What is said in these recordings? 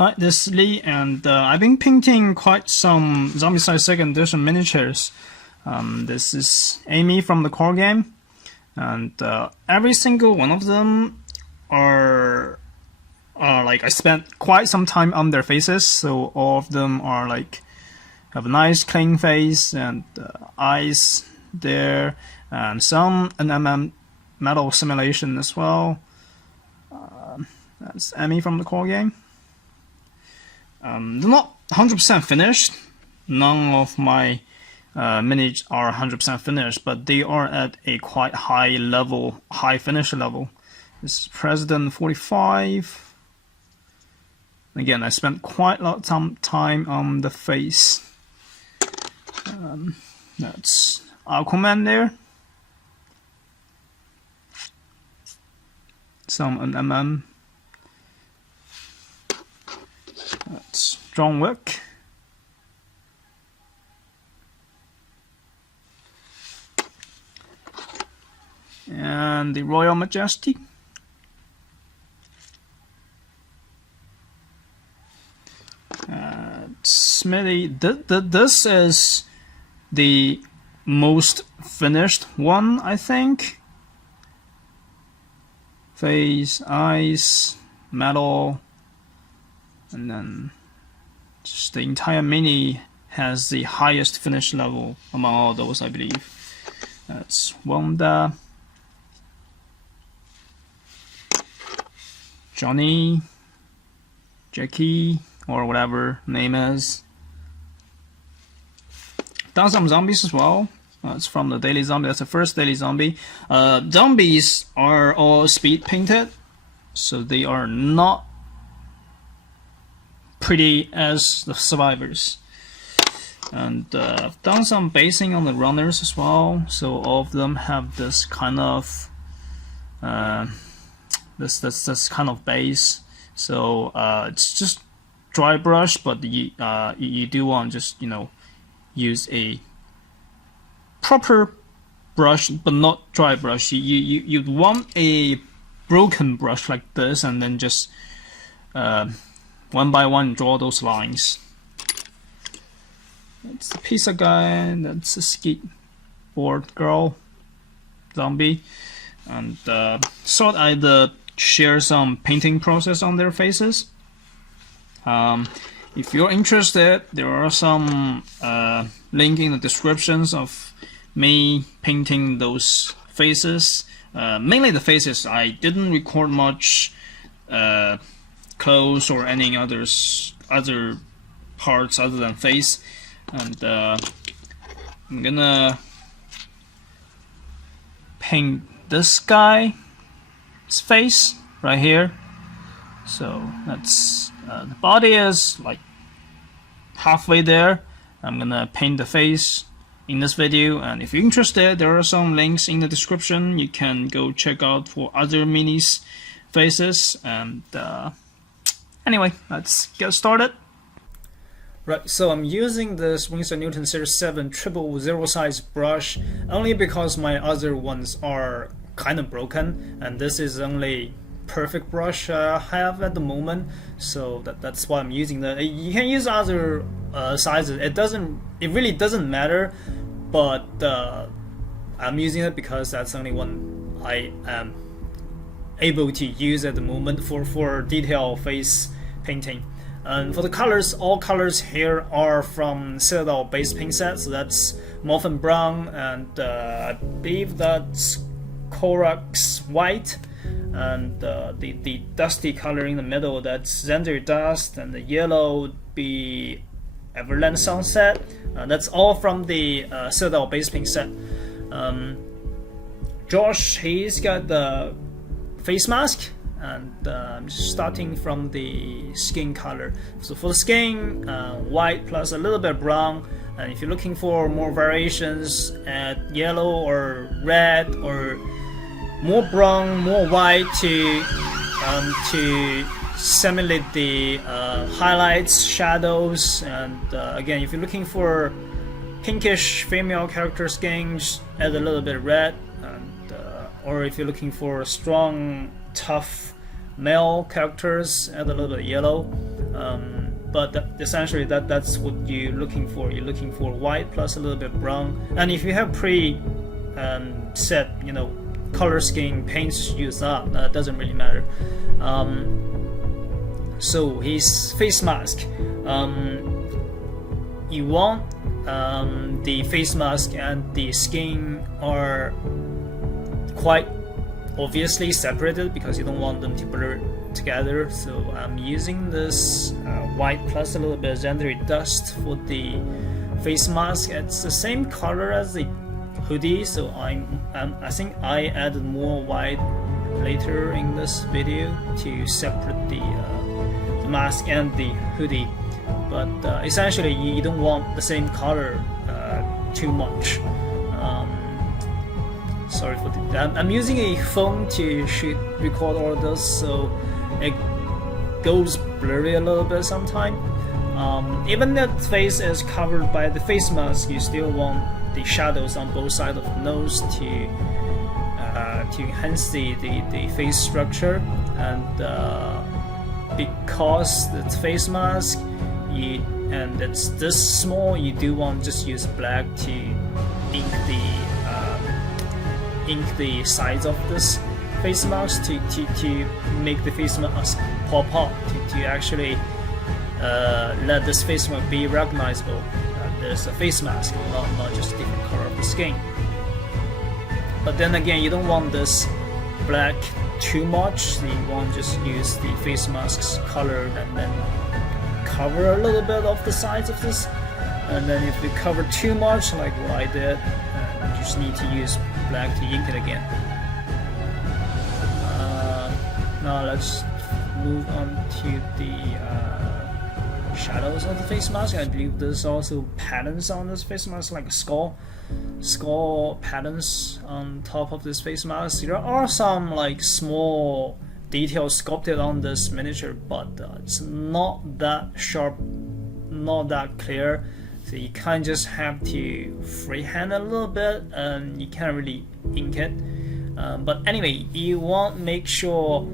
Hi, this is Lee, and I've been painting quite some Zombicide 2nd Edition miniatures. This is Amy from the core game, and every single one of them are like I spent quite some time on their faces, so all of them are like have a nice clean face and eyes there, and some NMM metal simulation as well. That's Amy from the core game. They're not 100% finished. None of my minis are 100% finished, but they are at a quite high level, high finish level. This is President 45. Again, I spent quite a lot of time on the face. That's Aquaman there. Some NMM. That's John Wick. And the Royal Majesty. Smithy. This is the most finished one, I think. Face, eyes, metal. And then just the entire mini has the highest finish level among all those, I believe. That's Wanda, Johnny, Jackie, or whatever name is. Done some zombies as well. That's from the Daily Zombie. That's the first Daily Zombie. Zombies are all speed painted, so they are not pretty as the survivors. And I've done some basing on the runners as well, so all of them have this kind of this kind of base. So it's just dry brush, but you do want to just use a proper brush, but not dry brush. You want a broken brush like this, and then just one by one draw those lines. That's the pizza guy, that's a skateboard girl, zombie, and thought I'd share some painting process on their faces. If you're interested, there are some link in the descriptions of me painting those faces. Mainly the faces. I didn't record much clothes or any other parts other than face, and I'm gonna paint this guy's face right here. So that's the body is like halfway there. I'm gonna paint the face in this video, and if you're interested, there are some links in the description. You can go check out for other minis faces. And anyway, let's get started. Right, so I'm using this Winsor Newton Series 7 000 size brush only because my other ones are kind of broken, and this is only perfect brush I have at the moment, so that's why I'm using that. You can use other sizes. It really doesn't matter, but I'm using it because that's the only one I am able to use at the moment for detail face painting. And for the colors, all colors here are from Citadel base paint set. So that's Morphin Brown, and I believe that's Corax White, and the dusty color in the middle, that's Xander Dust, and the yellow would be Everland Sunset. That's all from the Citadel base paint set. Josh, he's got the face mask, and I'm starting from the skin color. So for the skin, white plus a little bit brown, and if you're looking for more variations, add yellow or red or more brown, more white to simulate the highlights, shadows. And again, if you're looking for pinkish female character skin, just add a little bit of red, and or if you're looking for strong, tough male characters, add a little bit of yellow. But essentially that's what you're looking for. You're looking for white plus a little bit brown. And if you have set, color scheme paints use that, doesn't really matter. So his face mask, you want the face mask and the skin are quite obviously separated because you don't want them to blur together. So I'm using this white plus a little bit of legendary dust for the face mask. It's the same color as the hoodie, so I think I added more white later in this video to separate the mask and the hoodie. But essentially you don't want the same color too much. Sorry for that. I'm using a phone to record all of this, so it goes blurry a little bit sometimes. Even if the face is covered by the face mask, you still want the shadows on both sides of the nose to enhance the face structure. And because it's face mask and it's this small, you do want to just use black to ink the sides of this face mask to make the face mask pop up, to actually let this face mask be recognizable. There's a face mask, not just a different color of the skin. But then again, you don't want this black too much, so you want to just use the face mask's color and then cover a little bit of the sides of this. And then if you cover too much, like what I did, you just need to use black to ink it again. Now let's move on to the shadows of the face mask. I believe there's also patterns on this face mask, like skull patterns on top of this face mask. There are some like small details sculpted on this miniature, but it's not that sharp, not that clear. So you kind of just have to freehand a little bit, and you can't really ink it. But anyway, you want to make sure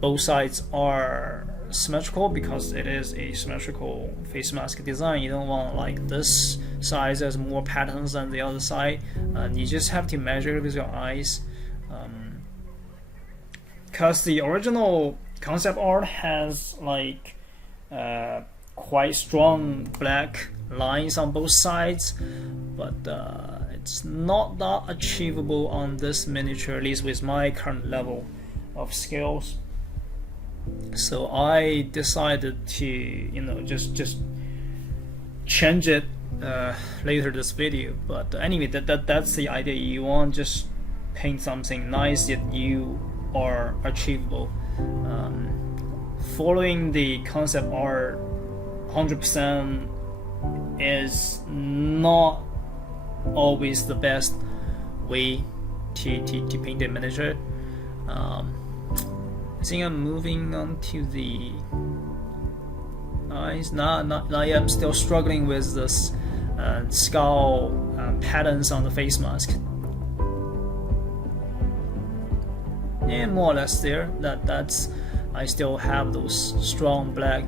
both sides are symmetrical, because it is a symmetrical face mask design. You don't want like this side has more patterns than the other side, and you just have to measure it with your eyes. Because the original concept art has like quite strong black lines on both sides, but it's not that achievable on this miniature, at least with my current level of skills. So I decided to just change it later this video. But anyway, that's the idea. You want to just paint something nice that you are achievable. Following the concept art 100% is not always the best way to paint a miniature. I think I'm moving on to the eyes. Now I'm still struggling with this skull patterns on the face mask. And more or less there. That's I still have those strong black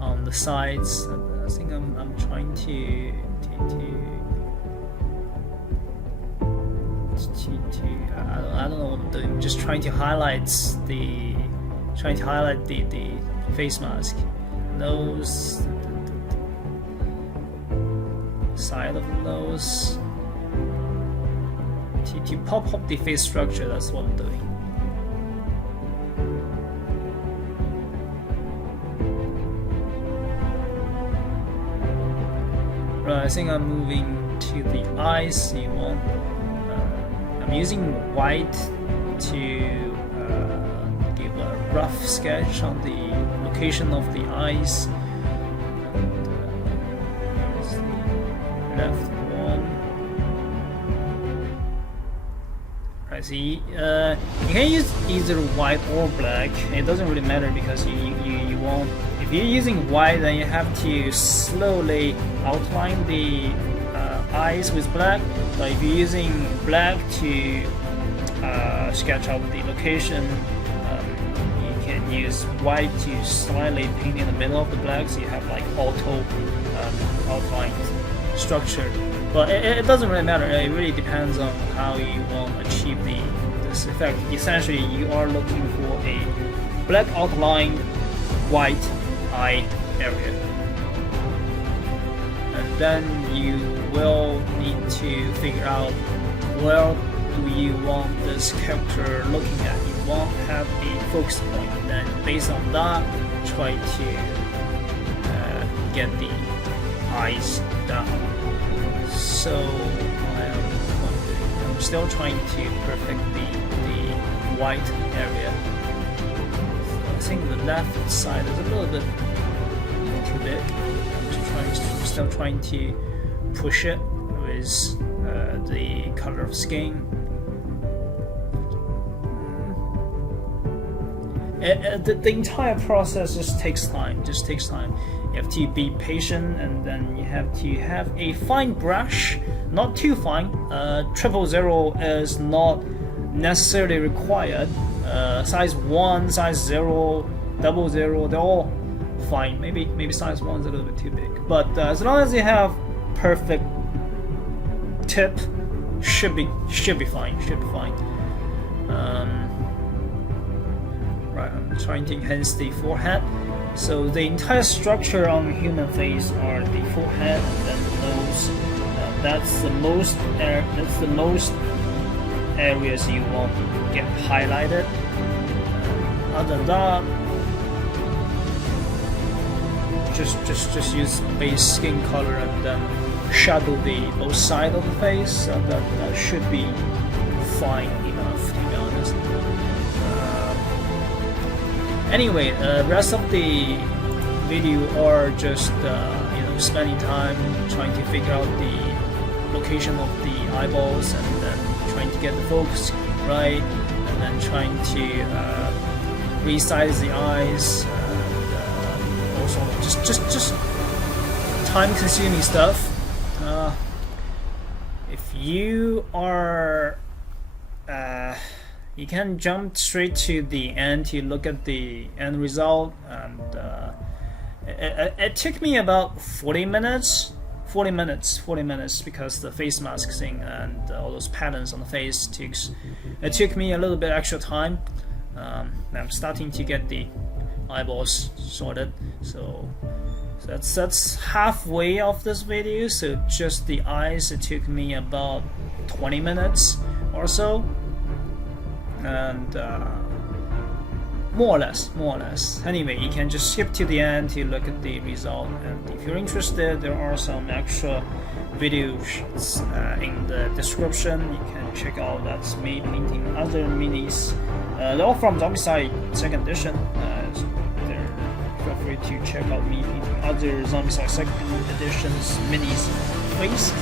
on the sides. I think I'm trying to I don't know what I'm doing. I'm just trying to highlight the face mask, nose, side of the nose, to pop up the face structure. That's what I'm doing. Right, I think I'm moving to the eyes. I'm using white to give a rough sketch on the location of the eyes. And, here's the left one. Right, so you can use either white or black. It doesn't really matter, because you want. If you're using white, then you have to slowly outline the eyes with black. But if you're using black to sketch out the location, you use white to slightly paint in the middle of the black, so you have like auto outline structure. But it doesn't really matter. It really depends on how you want to achieve this effect. Essentially, you are looking for a black outline, white eye area, and then you will need to figure out where do you want this character looking at. You want to have a focus point, and then based on that, try to get the eyes down. So I'm still trying to perfect the white area. So I think the left side is a little bit too big. I'm still trying to push it with the color of skin. The entire process just takes time. You have to be patient, and then you have to have a fine brush, not too fine. 000 is not necessarily required. Size 1, size 0, 00, they're all fine. Maybe size 1 is a little bit too big, but as long as you have perfect tip, should be fine. Right, I'm trying to enhance the forehead. So the entire structure on human face are the forehead and then the nose. That's the most areas you want to get highlighted. Other than that, just use base skin color and then shadow both sides of the face, and that should be fine enough, to be honest. Anyway, rest of the video are just spending time trying to figure out the location of the eyeballs, and then trying to get the focus right, and then trying to resize the eyes, and also just time-consuming stuff. If you are you can jump straight to the end to look at the end result, and it took me about 40 minutes because the face mask thing and all those patterns on the face took me a little bit extra time. I'm starting to get the eyeballs sorted, so that's halfway of this video. So just the eyes, it took me about 20 minutes or so, and more or less. Anyway, you can just skip to the end to look at the result, and if you're interested, there are some extra videos in the description. You can check out. That's me painting other minis. They're all from Zombicide 2nd edition. Feel free to check out me painting other Zombicide 2nd editions minis, please.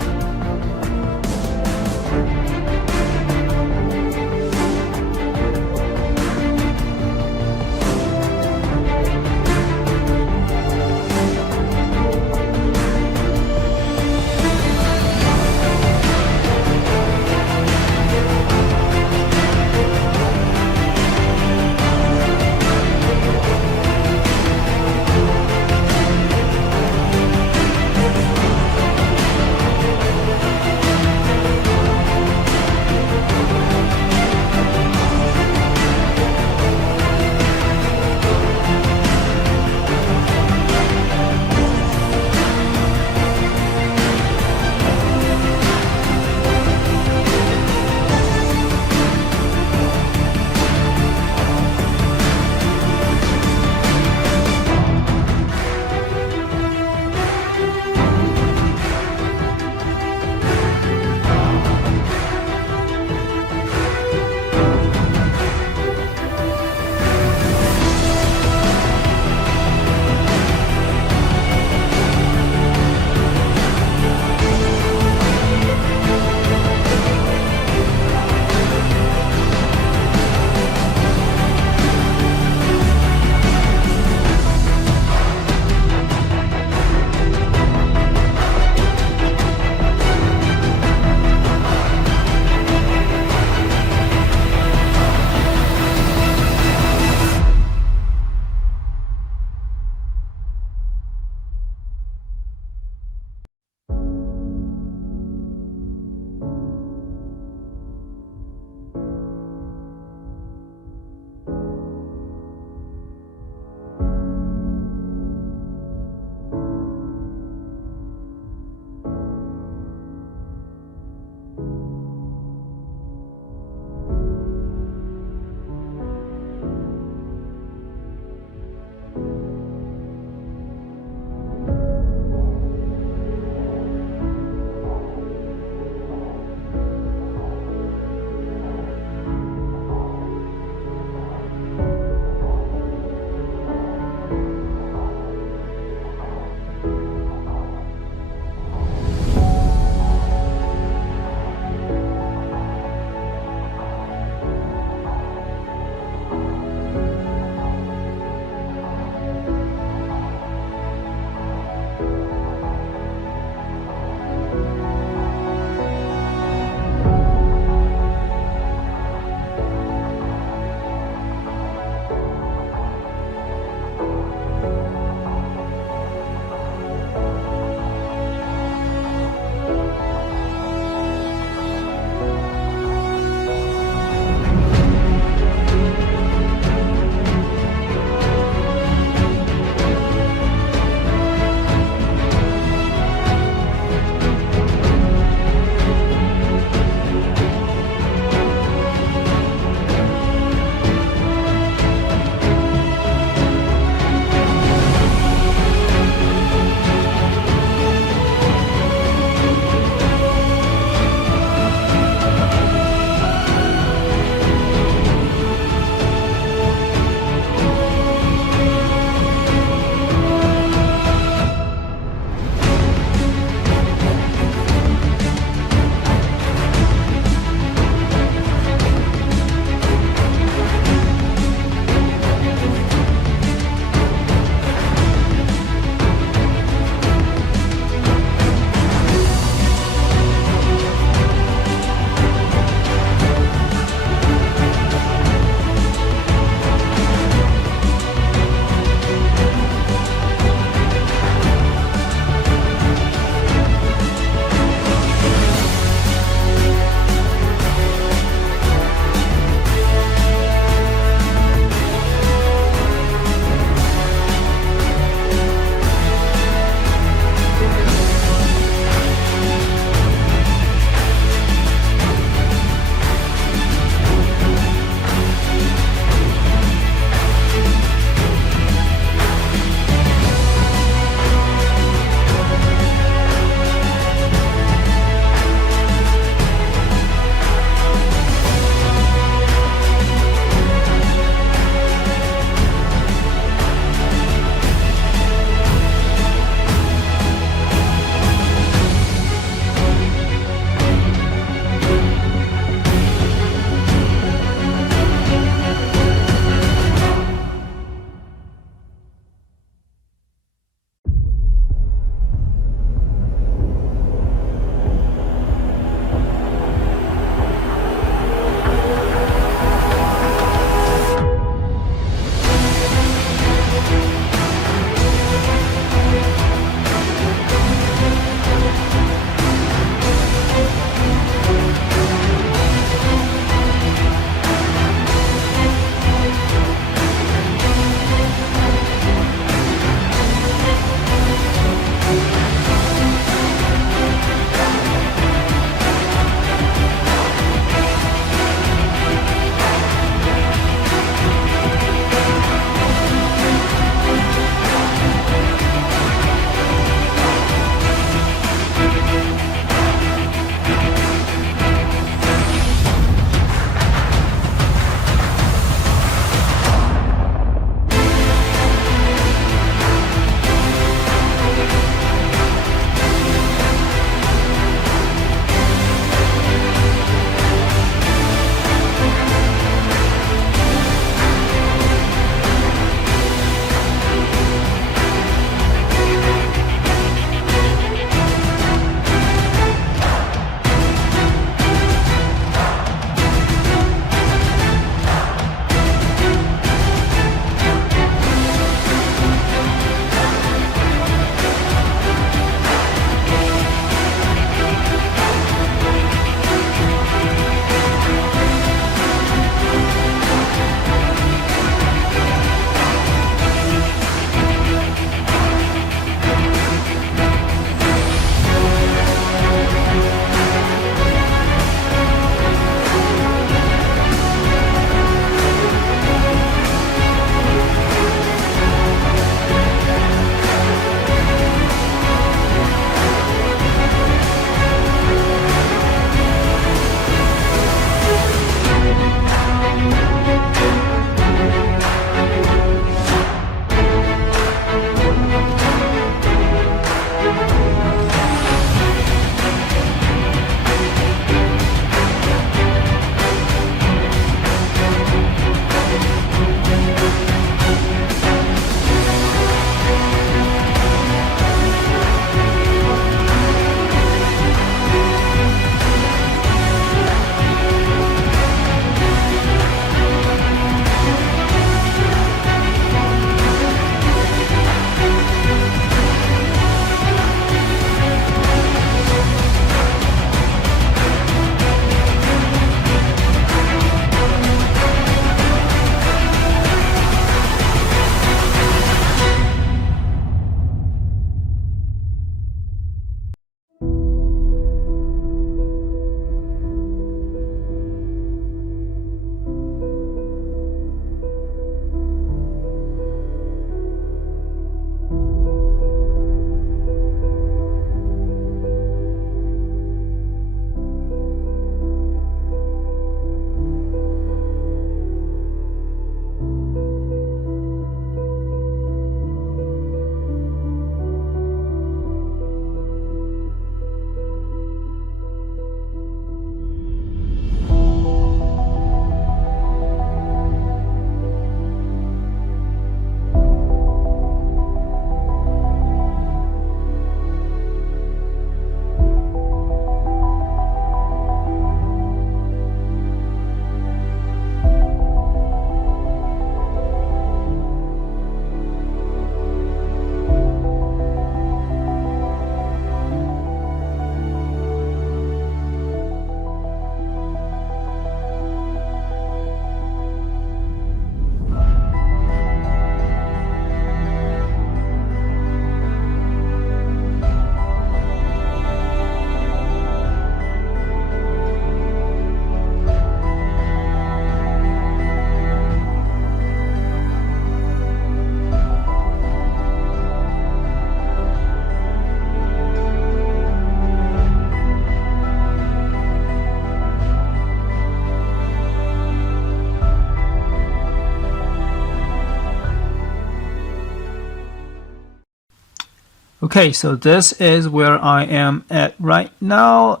Okay, so this is where I am at right now.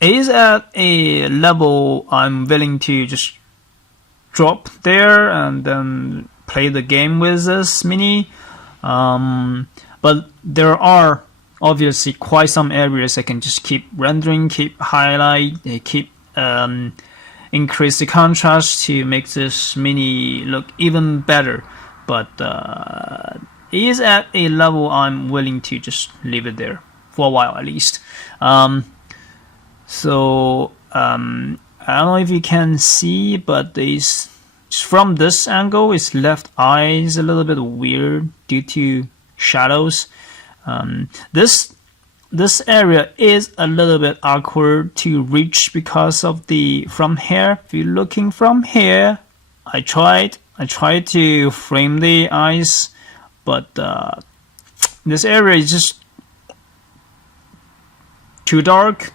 It is at a level I'm willing to just drop there and then play the game with this mini. But there are obviously quite some areas I can just keep rendering, keep highlight, keep increase the contrast to make this mini look even better. But it is at a level I'm willing to just leave it there for a while at least. So I don't know if you can see, but from this angle, its left eye is a little bit weird due to shadows. This area is a little bit awkward to reach because of the from here. If you're looking from here, I tried to frame the eyes, but this area is just too dark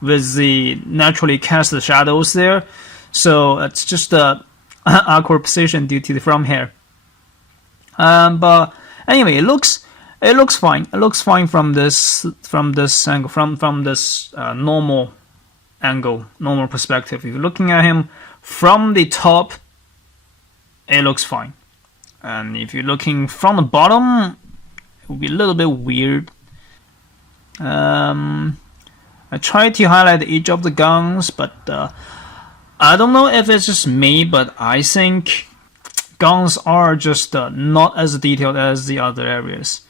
with the naturally cast shadows there, so it's just a awkward position due to the from here. But anyway, it looks fine. It looks fine from this angle, from this normal angle, normal perspective. If you're looking at him from the top, it looks fine. And if you're looking from the bottom, it will be a little bit weird. I tried to highlight each of the guns, but I don't know if it's just me, but I think guns are just not as detailed as the other areas.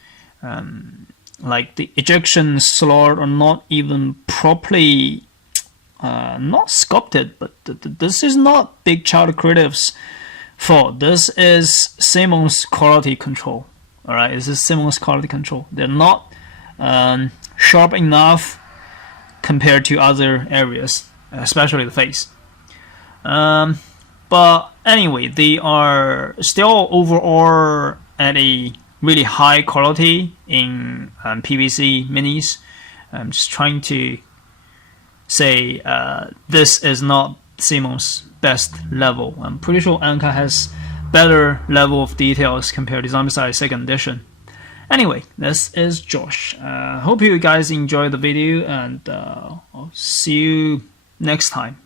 Like the ejection slot are not even properly not sculpted, but this is not Big Child Creative's fault. This is CMON's quality control. Alright, this is CMON's quality control. They're not sharp enough compared to other areas, especially the face. But anyway, they are still overall at a really high quality in PVC minis. I'm just trying to say this is not CMON's best level. I'm pretty sure Anka has better level of details compared to Zombicide 2nd edition. Anyway, this is Josh. Hope you guys enjoyed the video, and I'll see you next time.